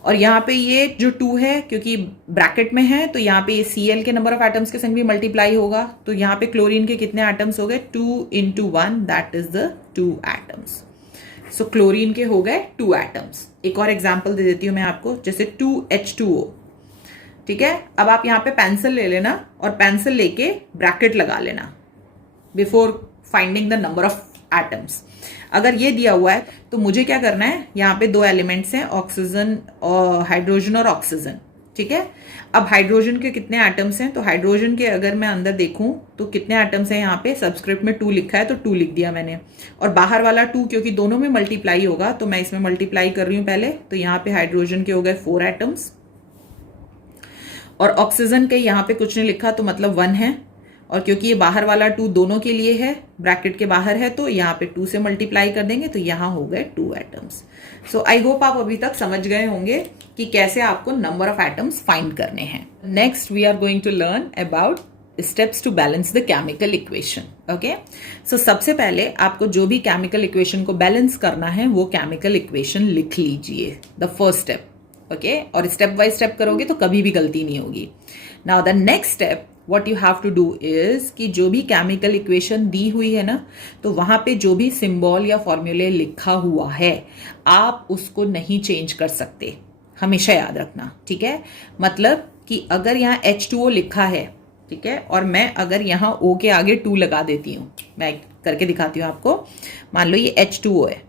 और यहाँ पे ये जो 2 है, क्योंकि ब्रैकेट में है, तो यहाँ पे ये Cl के नंबर ऑफ एटम्स के संग भी मल्टीप्लाई होगा, तो यहाँ पे क्लोरीन के कितने एटम्स हो गए? 2 into 1, that is the 2 atoms. So chlorine के हो गए 2 एटम्स। एक और एग्जांपल दे देती हूं मैं आपको, जैसे 2H2O, ठीक है। अब आप यहाँ पे पेंसिल ले लेना और पेंसिल लेके ब्रैकेट लगा लेना before finding the number of atoms. अगर ये दिया हुआ है तो मुझे क्या करना है, यहाँ पे 2 एलिमेंट्स हैं, ऑक्सीजन और हाइड्रोजन और ऑक्सीजन, ठीक है। अब हाइड्रोजन के कितने एटम्स हैं? तो हाइड्रोजन के अगर मैं अंदर देखूं तो कितने एटम्स हैं? यहाँ पे सबस्क्रिप्ट में 2 लिखा है तो 2 लिख दिया मैंने, और बाहर वाला 2 क्योंकि दोनों में मल्टीप्लाई होगा तो मैं इसमें मल्टीप्लाई कर रही हूं पहले। तो यहाँ पे हाइड्रोजन के हो गए 4 एटम्स, और ऑक्सीजन के यहाँ पे कुछ नहीं लिखा तो मतलब 1 है, और क्योंकि ये बाहर वाला 2 दोनों के लिए है, ब्रैकेट के बाहर है, तो यहाँ पे 2 से मल्टीप्लाई कर देंगे तो यहाँ हो गए 2 एटम्स। सो आई होप आप अभी तक समझ गए होंगे कि कैसे आपको नंबर ऑफ एटम्स फाइंड करने हैं। Next we are going to learn about steps to balance the chemical equation, okay. So सबसे पहले आपको जो भी केमिकल इक्वेशन को बैलेंस करना है वो केमिकल इक्वेशन लिख लीजिए, द फर्स्ट स्टेप, ओके। और स्टेप बाय स्टेप करोगे तो कभी भी गलती नहीं होगी। Now the next step what you have to do is कि जो भी केमिकल इक्वेशन दी हुई है ना, तो वहां पे जो भी सिंबल या फॉर्मूले लिखा हुआ है आप उसको नहीं चेंज कर सकते, हमेशा याद रखना, ठीक है। मतलब कि अगर यहाँ H2O लिखा है, ठीक है, और मैं अगर यहाँ O के आगे 2 लगा देती हूँ, मैं करके दिखाती हूँ आपको। मान लो ये H2O है,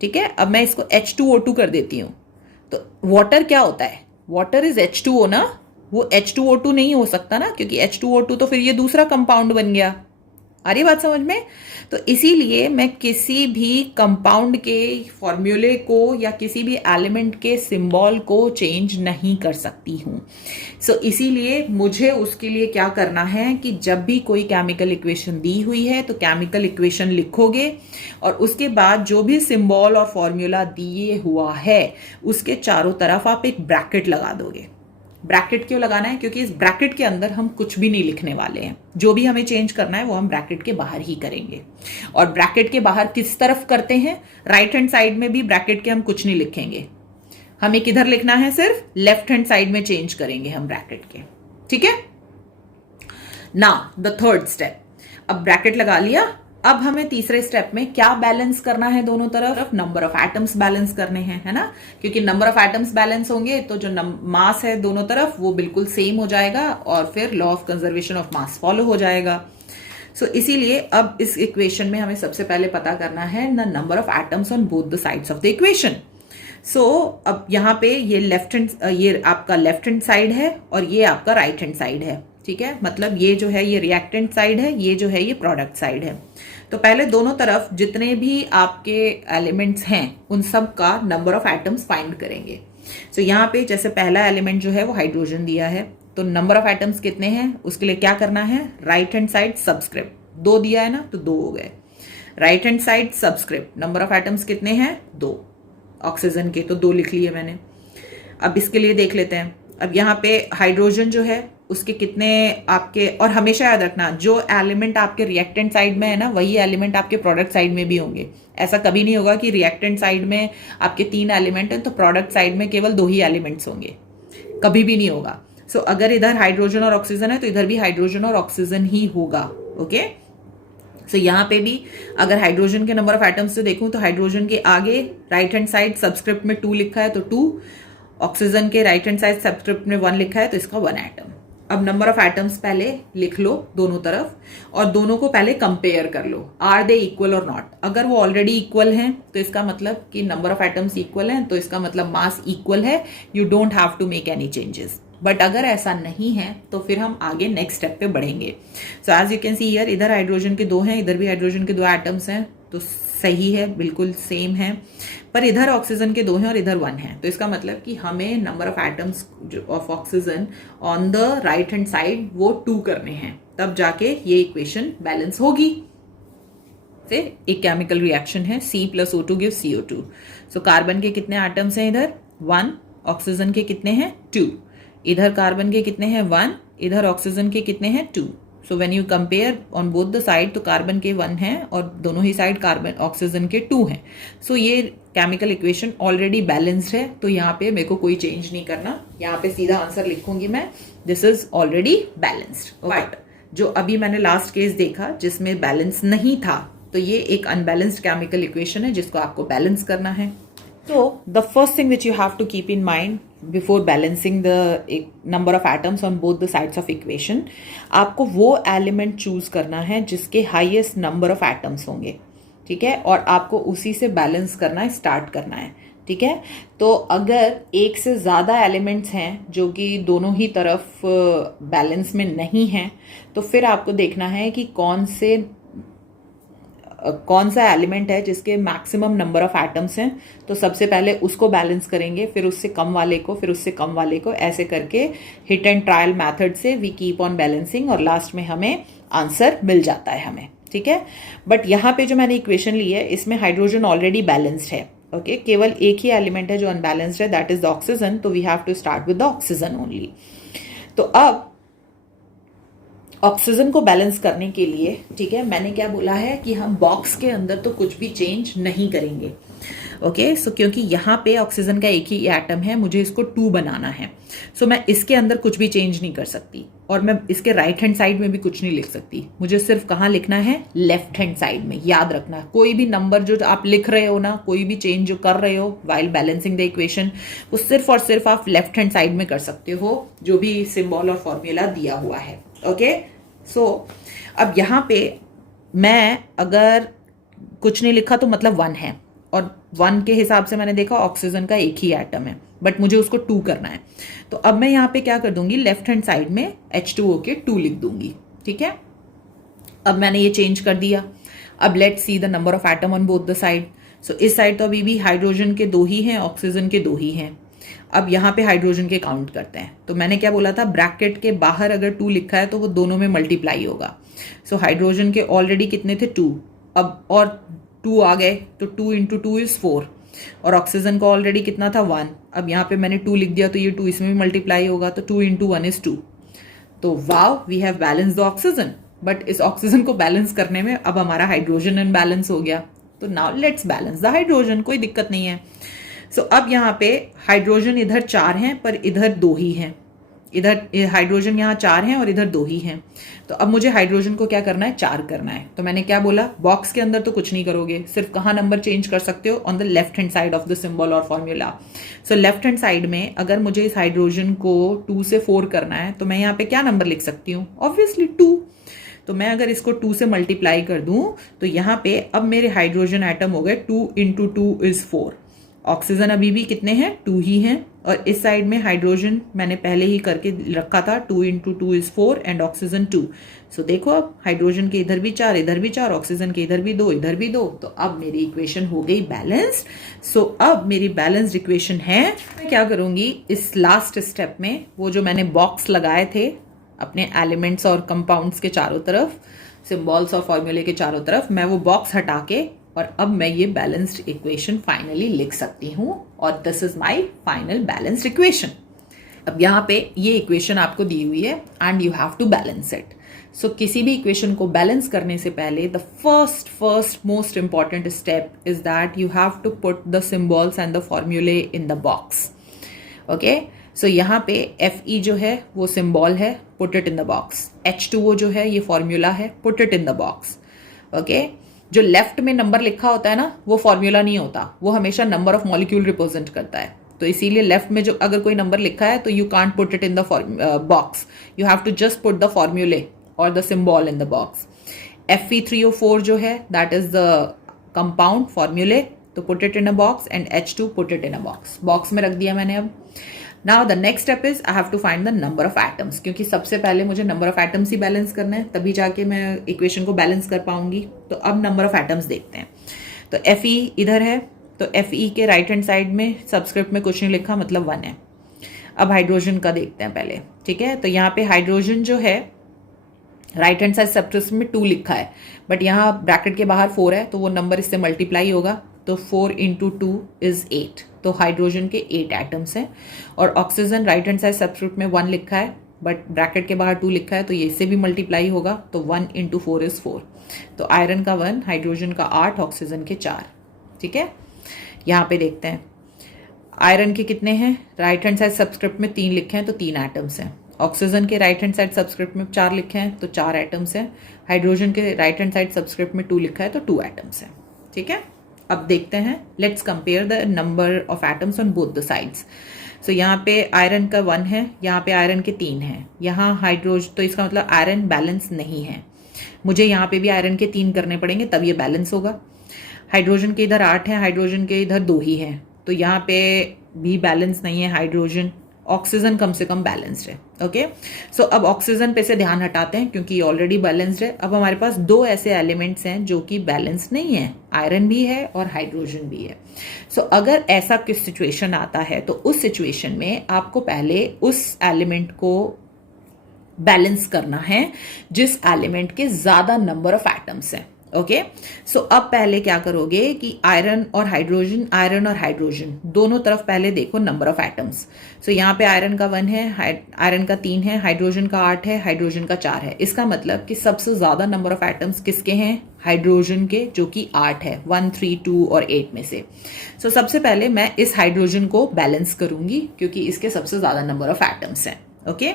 ठीक है, अब मैं इसको H2O2 कर देती हूँ, तो वाटर क्या होता है? वाटर इज H2O ना, वो H2O2 नहीं हो सकता ना, क्योंकि H2O2 तो फिर ये दूसरा कंपाउंड बन गया, आ रही बात समझ में? तो इसीलिए मैं किसी भी कंपाउंड के फॉर्मूले को या किसी भी एलिमेंट के सिंबल को चेंज नहीं कर सकती हूं। सो इसीलिए मुझे उसके लिए क्या करना है कि जब भी कोई केमिकल इक्वेशन दी हुई है तो केमिकल इक्वेशन लिखोगे और उसके बाद जो भी सिंबल और फॉर्मूला दिए हुआ है उसके चारों तरफ आप एक ब्रैकेट लगा दोगे। ब्रैकेट क्यों लगाना है? क्योंकि इस ब्रैकेट के अंदर हम कुछ भी नहीं लिखने वाले हैं। जो भी हमें चेंज करना है वो हम ब्रैकेट के बाहर ही करेंगे। और ब्रैकेट के बाहर किस तरफ करते हैं? राइट हैंड साइड में भी ब्रैकेट के हम कुछ नहीं लिखेंगे। हमें किधर लिखना है? सिर्फ लेफ्ट हैंड साइड में चेंज करेंगे हम ब्रैकेट के। ठीक है? नाउ द थर्ड स्टेप, अब ब्रैकेट लगा लिया। अब हमें तीसरे स्टेप में क्या बैलेंस करना है? दोनों तरफ नंबर ऑफ एटम्स बैलेंस करने हैं, है ना? क्योंकि नंबर ऑफ एटम्स बैलेंस होंगे तो जो मास है दोनों तरफ वो बिल्कुल सेम हो जाएगा और फिर law of conservation of mass follow हो जाएगा। सो इसीलिए अब इस इक्वेशन में हमें सबसे पहले पता करना है the number of atoms on both the sides of the equation. So अब यहाँ पे ये आपका लेफ्ट हैंड साइड है और ये आपका राइट हैंड साइड है। ठीक है? मतलब ये जो है ये रिएक्टेंट साइड है, ये जो है ये प्रोडक्ट साइड है। तो पहले दोनों तरफ जितने भी आपके एलिमेंट्स हैं उन सब का नंबर ऑफ एटम्स फाइंड करेंगे। सो यहाँ पे जैसे पहला एलिमेंट जो है वो हाइड्रोजन दिया है, तो नंबर ऑफ एटम्स कितने हैं उसके लिए क्या करना है? राइट हैंड साइड सबस्क्रिप्ट 2 दिया है ना, तो 2 हो गए। Right hand side subscript number of atoms कितने हैं? 2। ऑक्सीजन के तो 2 लिख लिए मैंने। अब इसके लिए देख लेते हैं। अब यहाँ पे हाइड्रोजन जो है उसके कितने आपके, और हमेशा याद रखना जो एलिमेंट आपके रिएक्टेंट साइड में है ना वही एलिमेंट आपके प्रोडक्ट साइड में भी होंगे। ऐसा कभी नहीं होगा कि रिएक्टेंट साइड में आपके 3 एलिमेंट हैं तो प्रोडक्ट साइड में केवल 2 ही एलिमेंट्स होंगे, कभी भी नहीं होगा। सो अगर इधर हाइड्रोजन और ऑक्सीजन है तो इधर भी हाइड्रोजन और ऑक्सीजन ही होगा। ओके? सो यहाँ पे भी अगर हाइड्रोजन के नंबर ऑफ एटम्स से देखूं तो हाइड्रोजन के आगे राइट हैंड साइड सबस्क्रिप्ट में 2 लिखा है तो 2, ऑक्सीजन के राइट हैंड साइड सबस्क्रिप्ट में 1 लिखा है तो इसका 1 एटम। अब नंबर ऑफ एटम्स पहले लिख लो दोनों तरफ और दोनों को पहले कंपेयर कर लो, आर दे इक्वल और नॉट। अगर वो ऑलरेडी इक्वल हैं तो इसका मतलब कि नंबर ऑफ एटम्स इक्वल हैं तो इसका मतलब मास इक्वल है, you don't have to make any changes. But अगर ऐसा नहीं है तो फिर हम आगे नेक्स्ट स्टेप पे बढ़ेंगे। So as you can see here, इधर हाइड्रोजन के 2 हैं, इधर भी हाइड्रोजन के 2 एटम्स हैं तो सही है, बिल्कुल सेम है। पर इधर ऑक्सीजन के 2 हैं और इधर 1 है, तो इसका मतलब कि हमें number of atoms of oxygen on the right hand side वो 2 करने हैं, तब जाके ये इक्वेशन बैलेंस होगी। से एक केमिकल रिएक्शन है C+O2 gives CO2। So carbon के कितने एटम्स हैं? इधर 1, ऑक्सीजन के कितने हैं? 2। इधर कार्बन के कितने हैं? 1, इधर ऑक्सीजन के कितने हैं? 2। So when you compare on both the side तो कार्बन के 1 हैं और दोनों ही साइड कार्बन ऑक्सीजन के 2 हैं। सो ये केमिकल इक्वेशन ऑलरेडी बैलेंस्ड है, तो यहाँ पे मेरे को कोई चेंज नहीं करना, यहाँ पे सीधा आंसर लिखूंगी मैं, this is already balanced. But जो अभी मैंने लास्ट केस देखा जिसमें बैलेंस नहीं था, तो ये एक अनबैलेंस्ड केमिकल इक्वेशन है जिसको आपको बैलेंस करना है। So the first thing that you have to keep in mind before balancing the number of atoms on both the sides of equation, आपको वो एलिमेंट चूज करना है जिसके हाईएस्ट नंबर ऑफ एटम्स होंगे। ठीक है? और आपको उसी से बैलेंस करना है, स्टार्ट करना है। ठीक है? तो अगर एक से ज़्यादा एलिमेंट्स हैं जो कि दोनों ही तरफ बैलेंस में नहीं हैं, तो फिर आपको देखना है कि कौन सा एलिमेंट है जिसके मैक्सिमम नंबर ऑफ एटम्स हैं, तो सबसे पहले उसको बैलेंस करेंगे, फिर उससे कम वाले को, फिर उससे कम वाले को, ऐसे करके हिट एंड ट्रायल मेथड से वी कीप ऑन बैलेंसिंग और लास्ट में हमें आंसर मिल जाता है हमें। ठीक है? बट यहाँ पे जो मैंने इक्वेशन ली है इसमें हाइड्रोजन ऑलरेडी बैलेंस्ड है। ओके? केवल एक ही एलिमेंट है जो अनबैलेंस्ड है, दैट इज द ऑक्सीजन, तो we have to start with the oxygen only. तो अब ऑक्सीजन को बैलेंस करने के लिए, ठीक है, मैंने क्या बोला है कि हम बॉक्स के अंदर तो कुछ भी चेंज नहीं करेंगे। ओके? सो क्योंकि यहाँ पे ऑक्सीजन का एक ही एटम है, मुझे इसको 2 बनाना है, सो मैं इसके अंदर कुछ भी चेंज नहीं कर सकती और मैं इसके राइट हैंड साइड में भी कुछ नहीं लिख सकती। मुझे सिर्फ कहाँ लिखना है? लेफ्ट हैंड साइड में। याद रखना, कोई भी नंबर जो आप लिख रहे हो ना, कोई भी चेंज जो कर रहे हो वाइल बैलेंसिंग द इक्वेशन, वो सिर्फ और सिर्फ आप लेफ्ट हैंड साइड में कर सकते हो, जो भी सिंबल और फॉर्मूला दिया हुआ है। ओके? सो अब यहाँ पे मैं अगर कुछ नहीं लिखा तो मतलब 1 है, और 1 के हिसाब से मैंने देखा ऑक्सीजन का एक ही एटम है, बट मुझे उसको 2 करना है। तो अब मैं यहाँ पे क्या कर दूंगी? लेफ्ट हैंड साइड में H2O के 2 लिख दूंगी। ठीक है? अब मैंने ये चेंज कर दिया। अब let's see the number of atom on both the side. So इस साइड तो अभी भी हाइड्रोजन के 2 ही हैं, ऑक्सीजन के 2 ही हैं। अब यहाँ पे हाइड्रोजन के काउंट करते हैं। तो मैंने क्या बोला था, ब्रैकेट के बाहर अगर 2 लिखा है तो वो दोनों में मल्टीप्लाई होगा। सो हाइड्रोजन के ऑलरेडी कितने थे, 2, अब और 2 आ गए तो 2 इंटू 2 इज 4, और ऑक्सीजन का ऑलरेडी कितना था, 1। अब यहाँ पे मैंने 2 लिख दिया तो ये 2 इसमें भी मल्टीप्लाई होगा, तो 2 इंटू 1 इज 2। तो wow, we have balance the oxygen. But इस ऑक्सीजन को बैलेंस करने में अब हमारा हाइड्रोजन अनबैलेंस हो गया। तो now let's balance the hydrogen, कोई दिक्कत नहीं है। सो अब यहाँ पे हाइड्रोजन इधर 4 हैं पर इधर 2 ही हैं। इधर हाइड्रोजन यहाँ 4 हैं और इधर 2 ही हैं। तो अब मुझे हाइड्रोजन को क्या करना है, 4 करना है। तो मैंने क्या बोला, बॉक्स के अंदर तो कुछ नहीं करोगे, सिर्फ कहाँ नंबर चेंज कर सकते हो, on the left hand side of the symbol और formula. So left hand side में अगर मुझे इस हाइड्रोजन को 2 से 4 करना है तो मैं यहाँ पे क्या नंबर लिख सकती हूँ, ऑब्वियसली 2। तो मैं अगर इसको 2 से मल्टीप्लाई कर दूं तो यहाँ पे अब मेरे हाइड्रोजन एटम हो गए 2 इंटू 2 इज 4। ऑक्सीजन अभी भी कितने हैं, 2 ही हैं। और इस साइड में हाइड्रोजन मैंने पहले ही करके रखा था, 2 इंटू 2 इज 4 एंड ऑक्सीजन 2। सो देखो अब हाइड्रोजन के इधर भी 4, इधर भी 4, ऑक्सीजन के इधर भी 2, इधर भी 2। तो अब मेरी इक्वेशन हो गई बैलेंस्ड। सो अब मेरी बैलेंस्ड इक्वेशन है। मैं क्या करूंगी, इस लास्ट स्टेप में वो जो मैंने बॉक्स लगाए थे अपने एलिमेंट्स और कंपाउंड्स के चारों तरफ, सिंबल्स और फॉर्मूले के चारों तरफ, मैं वो बॉक्स हटा के और अब मैं ये बैलेंस्ड इक्वेशन फाइनली लिख सकती हूँ, और this is my final balanced equation. अब यहाँ पे ये इक्वेशन आपको दी हुई है and you have to balance it. So किसी भी इक्वेशन को बैलेंस करने से पहले the first most important step is that you have to put the symbols and the formulae in the box. Okay, so यहाँ पे Fe जो है वो सिंबल है, put it in the box. H2O जो है ये फॉर्मूला है, put it in the box. Okay, जो लेफ्ट में नंबर लिखा होता है ना, वो फॉर्मूला नहीं होता, वो हमेशा नंबर ऑफ मॉलिक्यूल रिप्रेजेंट करता है। तो इसीलिए लेफ्ट में जो अगर कोई नंबर लिखा है तो you can't put it in the box, you have to just put the formulae और the symbol in the box. Fe3O4 जो है that is the compound formulae, तो put it in a box, and H2 put it in a box. Box में रख दिया मैंने। अब now the next step is I have to find the number of atoms, क्योंकि सबसे पहले मुझे number of atoms he balance करना है, तभी जाके मैं इक्वेशन को बैलेंस कर पाऊंगी। तो अब नंबर ऑफ एटम्स देखते हैं। तो Fe इधर है, तो Fe के राइट हैंड साइड में सबस्क्रिप्ट में कुछ नहीं लिखा, मतलब 1 है। अब हाइड्रोजन का देखते हैं पहले, ठीक है। तो यहाँ पे हाइड्रोजन जो है राइट हैंड साइड सबस्क्रिप्ट में 2 लिखा है, बट यहाँ ब्रैकेट के बाहर 4 है, तो वो नंबर इससे मल्टीप्लाई होगा। तो 4 इंटू 2 इज 8। तो हाइड्रोजन के 8 एटम्स हैं। और oxygen right hand side subscript में 1 लिखा है, बट ब्रैकेट के बाहर 2 लिखा है, तो ये इससे भी मल्टीप्लाई होगा। तो 1 इंटू 4 इज 4। तो आयरन का 1, हाइड्रोजन का 8, ऑक्सीजन के 4। ठीक है, यहाँ पे देखते हैं आयरन के कितने हैं। राइट हैंड साइड सबस्क्रिप्ट में 3 लिखे हैं, तो 3 एटम्स हैं। ऑक्सीजन के राइट हैंड साइड सबस्क्रिप्ट में 4 लिखे हैं, तो 4 एटम्स हैं। हाइड्रोजन के राइट हैंड साइड सबस्क्रिप्ट में 2 लिखा है, तो 2 एटम्स हैं। ठीक है, अब देखते हैं, let's compare the number of atoms on both the sides. So यहाँ पे आयरन का 1 है, यहाँ पे आयरन के 3 हैं, यहाँ हाइड्रोजन, तो इसका मतलब आयरन बैलेंस नहीं है। मुझे यहाँ पे भी आयरन के 3 करने पड़ेंगे तब ये बैलेंस होगा। हाइड्रोजन के इधर 8 है, हाइड्रोजन के इधर 2 ही हैं, तो यहाँ पे भी बैलेंस नहीं है हाइड्रोजन। ऑक्सीजन कम से कम बैलेंस्ड है। ओके, सो अब ऑक्सीजन पे से ध्यान हटाते हैं क्योंकि ऑलरेडी बैलेंस्ड है। अब हमारे पास 2 ऐसे एलिमेंट्स हैं जो कि बैलेंस नहीं है, आयरन भी है और हाइड्रोजन भी है। सो अगर ऐसा किस सिचुएशन आता है तो उस सिचुएशन में आपको पहले उस एलिमेंट को बैलेंस करना है जिस एलिमेंट के ज्यादा नंबर ऑफ एटम्स हैं। ओके, सो अब पहले क्या करोगे कि आयरन और हाइड्रोजन दोनों तरफ पहले देखो नंबर ऑफ एटम्स। सो यहाँ पे आयरन का 1 है, आयरन का 3 है, हाइड्रोजन का 8 है, हाइड्रोजन का 4 है। इसका मतलब कि सबसे ज्यादा नंबर ऑफ एटम्स किसके हैं, हाइड्रोजन के, जो कि 8 है, 1, 3, 2 और 8 में से। सो सबसे पहले मैं इस हाइड्रोजन को बैलेंस करूंगी क्योंकि इसके सबसे ज्यादा नंबर ऑफ एटम्स हैं। ओके,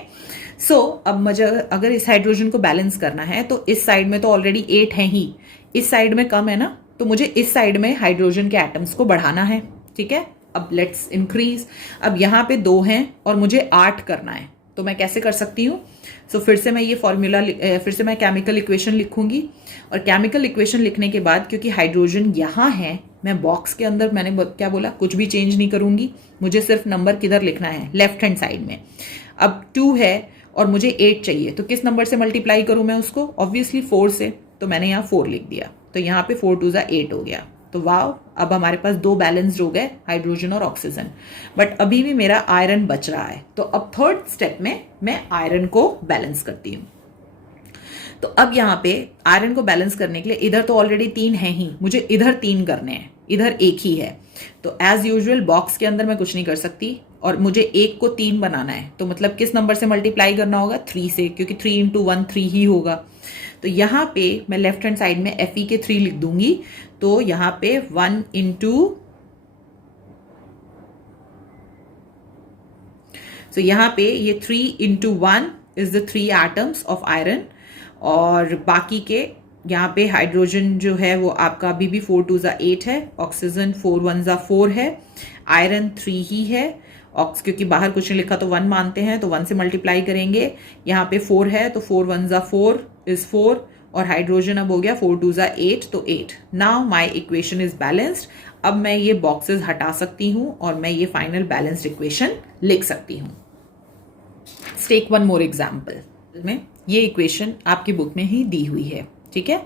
सो अब मुझे अगर इस हाइड्रोजन को बैलेंस करना है तो इस साइड में तो ऑलरेडी 8 है ही, इस साइड में कम है ना, तो मुझे इस साइड में हाइड्रोजन के एटम्स को बढ़ाना है। ठीक है, अब लेट्स इंक्रीज। अब यहाँ पे 2 हैं और मुझे 8 करना है, तो मैं कैसे कर सकती हूँ। सो फिर से मैं ये फॉर्मूला, फिर से मैं केमिकल इक्वेशन लिखूंगी। और केमिकल इक्वेशन लिखने के बाद क्योंकि हाइड्रोजन यहाँ है, मैं बॉक्स के अंदर, मैंने क्या बोला, कुछ भी चेंज नहीं करूंगी, मुझे सिर्फ नंबर किधर लिखना है, लेफ्ट हैंड साइड में। अब 2 है और मुझे 8 चाहिए, तो किस नंबर से मल्टीप्लाई करूं मैं उसको? ऑब्वियसली 4 से, तो मैंने यहाँ 4 लिख दिया, तो यहाँ पे 4 2 8 हो गया। तो वाव, अब हमारे पास 2 बैलेंस्ड हो गए, हाइड्रोजन और ऑक्सीजन। बट अभी भी मेरा आयरन बच रहा है, तो अब थर्ड स्टेप में मैं आयरन को बैलेंस करती हूँ। तो अब यहाँ पे आयरन को बैलेंस करने के लिए इधर तो ऑलरेडी 3 है ही, मुझे इधर 3 करने हैं, इधर 1 ही है। तो एज यूजुअल बॉक्स के अंदर मैं कुछ नहीं कर सकती, और मुझे 1 को 3 बनाना है, तो मतलब किस नंबर से मल्टीप्लाई करना होगा? 3 से, क्योंकि 3 इंटू 1 3 ही होगा। तो यहाँ पे मैं लेफ्ट हैंड साइड में Fe के 3 लिख दूंगी, तो यहाँ पे 1 इंटू, तो यहाँ पे ये 3 into 1 is the 3 atoms of iron, और बाकी के यहाँ पे हाइड्रोजन जो है वो आपका अभी भी 4 2 8 है, ऑक्सीजन 4 1 4 है, आयरन 3 ही है, क्योंकि बाहर कुछ नहीं लिखा तो 1 मानते हैं, तो 1 से मल्टीप्लाई करेंगे। यहाँ पे 4 है, तो 4 1 4 इज 4, और हाइड्रोजन अब हो गया 4 2 8, तो 8। Now my equation is balanced. अब मैं ये बॉक्सेस हटा सकती हूँ और मैं ये फाइनल बैलेंस्ड इक्वेशन लिख सकती हूँ। टेक वन मोर एग्जाम्पल में ये इक्वेशन आपकी बुक में ही दी हुई है, ठीक है।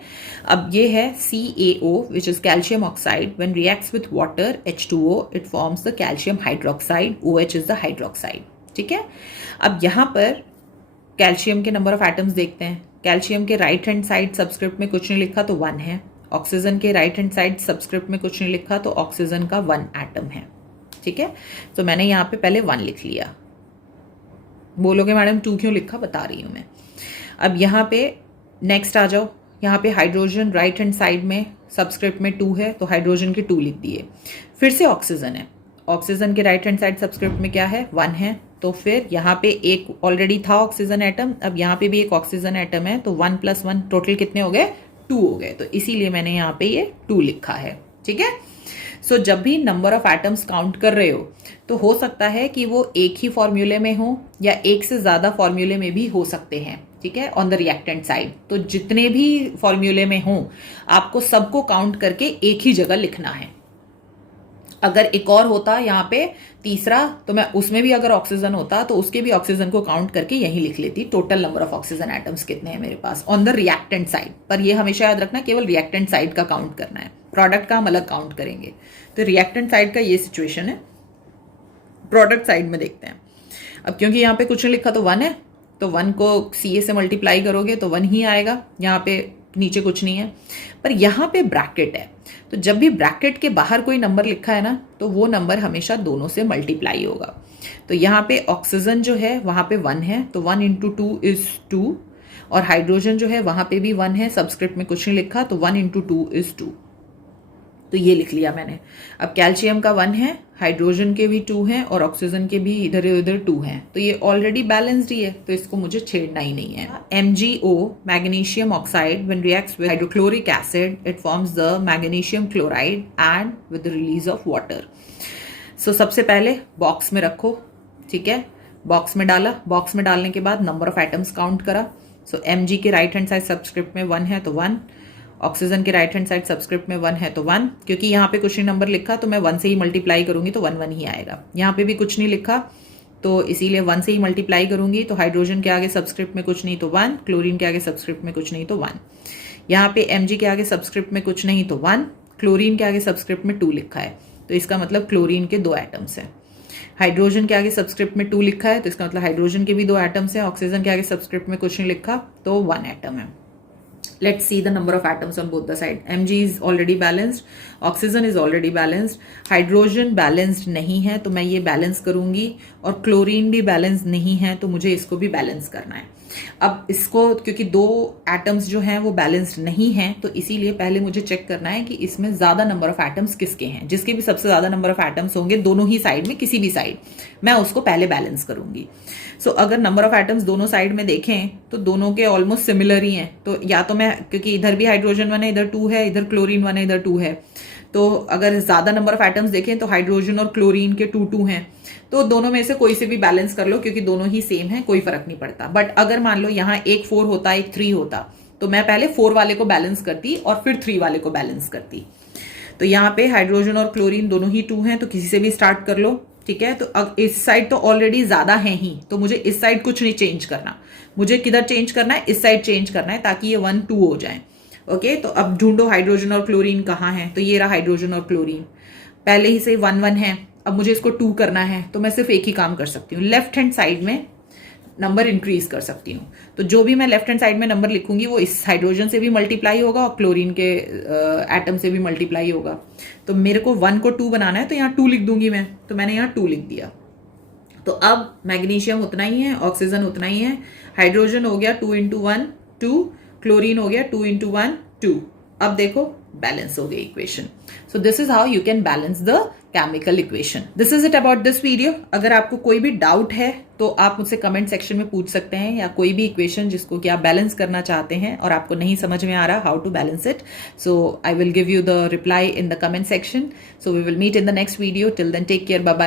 अब ये है CaO which is calcium oxide, when reacts with water H2O it forms the calcium hydroxide, OH is the hydroxide, ठीक है। अब यहाँ पर कैल्शियम के नंबर ऑफ एटम्स देखते हैं। कैल्शियम के राइट हैंड साइड सबस्क्रिप्ट में कुछ नहीं लिखा तो 1 है, ऑक्सीजन के राइट हैंड साइड सबस्क्रिप्ट में कुछ नहीं लिखा तो ऑक्सीजन का 1 एटम है, ठीक है। तो मैंने यहाँ पे पहले 1 लिख लिया। बोलोगे मैडम 2 क्यों लिखा, बता रही हूं मैं। अब यहाँ पे नेक्स्ट आ जाओ, यहाँ पे हाइड्रोजन राइट हैंड साइड में सबस्क्रिप्ट में 2 है, तो हाइड्रोजन के 2 लिख दिए। फिर से ऑक्सीजन है, ऑक्सीजन के राइट हैंड साइड सबस्क्रिप्ट में क्या है? 1 है, तो फिर यहाँ पे एक ऑलरेडी था ऑक्सीजन एटम, अब यहाँ पे भी एक ऑक्सीजन एटम है, तो 1 + 1 टोटल कितने हो गए? 2 हो गए, तो इसीलिए मैंने यहाँ पे ये 2 लिखा है, ठीक है। सो जब भी नंबर ऑफ एटम्स काउंट कर रहे हो तो हो सकता है कि वो एक ही फॉर्मूले में हो या एक से ज्यादा फॉर्मूले में भी हो सकते हैं, ठीक है, ऑन द रिएक्टेंट साइड। तो जितने भी फॉर्मूले में हो आपको सबको काउंट करके एक ही जगह लिखना है। अगर एक और होता यहाँ पे तीसरा, तो मैं उसमें भी अगर ऑक्सीजन होता तो उसके भी ऑक्सीजन को काउंट करके यही लिख लेती, total number of oxygen atoms कितने हैं मेरे pass on the reactant side. पर ये हमेशा याद रखना, केवल रिएक्टेंट साइड का काउंट करना है, प्रोडक्ट का हम अलग काउंट करेंगे। तो रिएक्टेंट साइड का ये सिचुएशन है। प्रोडक्ट साइड में देखते हैं। अब क्योंकि यहाँ पे कुछ नहीं लिखा तो 1 है, तो 1 को Ca से मल्टीप्लाई करोगे तो 1 ही आएगा, यहाँ पे नीचे कुछ नहीं है। पर यहाँ पे ब्रैकेट है, तो जब भी ब्रैकेट के बाहर कोई नंबर लिखा है ना, तो वो नंबर हमेशा दोनों से मल्टीप्लाई होगा। तो यहाँ पे ऑक्सीजन जो है वहां पे 1 है, तो 1 × 2 इज 2, और हाइड्रोजन जो है वहां पे भी 1 है, सबस्क्रिप्ट में कुछ नहीं लिखा, तो 1 × 2 इज 2। तो ये लिख लिया मैंने। अब कैल्शियम का 1 है, हाइड्रोजन के भी 2 हैं, और ऑक्सीजन के भी इधर उधर 2 हैं, तो ये ऑलरेडी बैलेंस्ड ही है, तो इसको मुझे छेड़ना ही नहीं है। MgO magnesium oxide when reacts with hydrochloric acid it forms the magnesium chloride and with the release of water. So सबसे पहले बॉक्स में रखो, ठीक है, बॉक्स में डाला, बॉक्स में डालने के बाद नंबर ऑफ एटम्स काउंट करा। सो Mg के राइट हैंड साइड सबस्क्रिप्ट में 1 है तो 1, ऑक्सीजन के राइट हैंड साइड सबस्क्रिप्ट में 1 है तो 1, क्योंकि यहाँ पे कुछ नहीं नंबर लिखा तो मैं 1 से ही मल्टीप्लाई करूंगी तो 1 1 ही आएगा। यहाँ पे भी कुछ नहीं लिखा तो इसीलिए 1 से ही मल्टीप्लाई करूंगी, तो हाइड्रोजन के आगे सबस्क्रिप्ट में कुछ नहीं तो 1, क्लोरीन के आगे सबस्क्रिप्ट में कुछ नहीं तो 1। यहाँ पे Mg के आगे सबस्क्रिप्ट में कुछ नहीं तो 1, क्लोरीन के आगे सबस्क्रिप्ट में 2 लिखा है, तो इसका मतलब क्लोरीन के 2 एटम्स है। हाइड्रोजन के आगे सबस्क्रिप्ट में 2 लिखा है, तो इसका मतलब हाइड्रोजन के भी 2 एटम्स है। ऑक्सीजन के आगे सबस्क्रिप्ट में कुछ नहीं लिखा तो 1 एटम है। Let's see the number of atoms on both the side. Mg is already balanced, oxygen is already balanced, hydrogen balanced नहीं है तो मैं ये बैलेंस करूंगी, और क्लोरीन भी बैलेंस नहीं है तो मुझे इसको भी बैलेंस करना है। अब इसको क्योंकि 2 एटम्स जो हैं वो बैलेंस्ड नहीं हैं, तो इसीलिए पहले मुझे चेक करना है कि इसमें ज्यादा नंबर ऑफ एटम्स किसके हैं। जिसके भी सबसे ज्यादा नंबर ऑफ एटम्स होंगे दोनों ही साइड में, किसी भी साइड, मैं उसको पहले बैलेंस करूंगी। सो अगर नंबर ऑफ एटम्स दोनों साइड में देखें तो दोनों के ऑलमोस्ट सिमिलर ही हैं, तो या तो मैं, क्योंकि इधर भी हाइड्रोजन 1 है, इधर 2 है, इधर क्लोरीन 1 है, इधर 2 है, तो अगर ज्यादा नंबर ऑफ एटम्स देखें तो हाइड्रोजन और क्लोरीन के 2 2 हैं, तो दोनों में से कोई से भी बैलेंस कर लो क्योंकि दोनों ही सेम है, कोई फर्क नहीं पड़ता। बट अगर मान लो यहाँ एक 4 होता, एक 3 होता, तो मैं पहले 4 वाले को बैलेंस करती और फिर 3 वाले को बैलेंस करती। तो यहाँ पे हाइड्रोजन और क्लोरीन दोनों ही 2 हैं, तो किसी से भी स्टार्ट कर लो। ठीक है, तो अब इस साइड तो ऑलरेडी ज्यादा है ही, तो मुझे इस साइड कुछ नहीं चेंज करना, मुझे किधर चेंज करना है, इस साइड चेंज करना है ताकि ये 1 2 हो जाए। ओके, तो अब ढूंढो हाइड्रोजन और क्लोरीन कहाँ है, तो ये रहा हाइड्रोजन और क्लोरीन, पहले ही से 1 1 है, अब मुझे इसको 2 करना है, तो मैं सिर्फ एक ही काम कर सकती हूँ, लेफ्ट हैंड साइड में नंबर इंक्रीज कर सकती हूँ। तो जो भी मैं लेफ्ट हैंड साइड में नंबर लिखूंगी वो इस हाइड्रोजन से भी मल्टीप्लाई होगा और क्लोरीन के एटम से भी मल्टीप्लाई होगा। तो मेरे को 1 को 2 बनाना है, तो यहाँ 2 लिख दूंगी मैं, तो मैंने यहाँ 2 लिख दिया। तो अब मैग्नीशियम उतना ही है, ऑक्सीजन उतना ही है, हाइड्रोजन हो गया 2 × 1 2, क्लोरीन हो गया 2 × 1 2। अब देखो बैलेंस हो गई equation. So this is how you can balance the chemical equation. This is it about this video. अगर आपको कोई भी डाउट है तो आप मुझसे कमेंट सेक्शन में पूछ सकते हैं, या कोई भी इक्वेशन जिसको कि आप बैलेंस करना चाहते हैं और आपको नहीं समझ में आ रहा how to balance it, so I will give you the reply in the comment section. So we will meet in the next video. Till then take care, bye bye.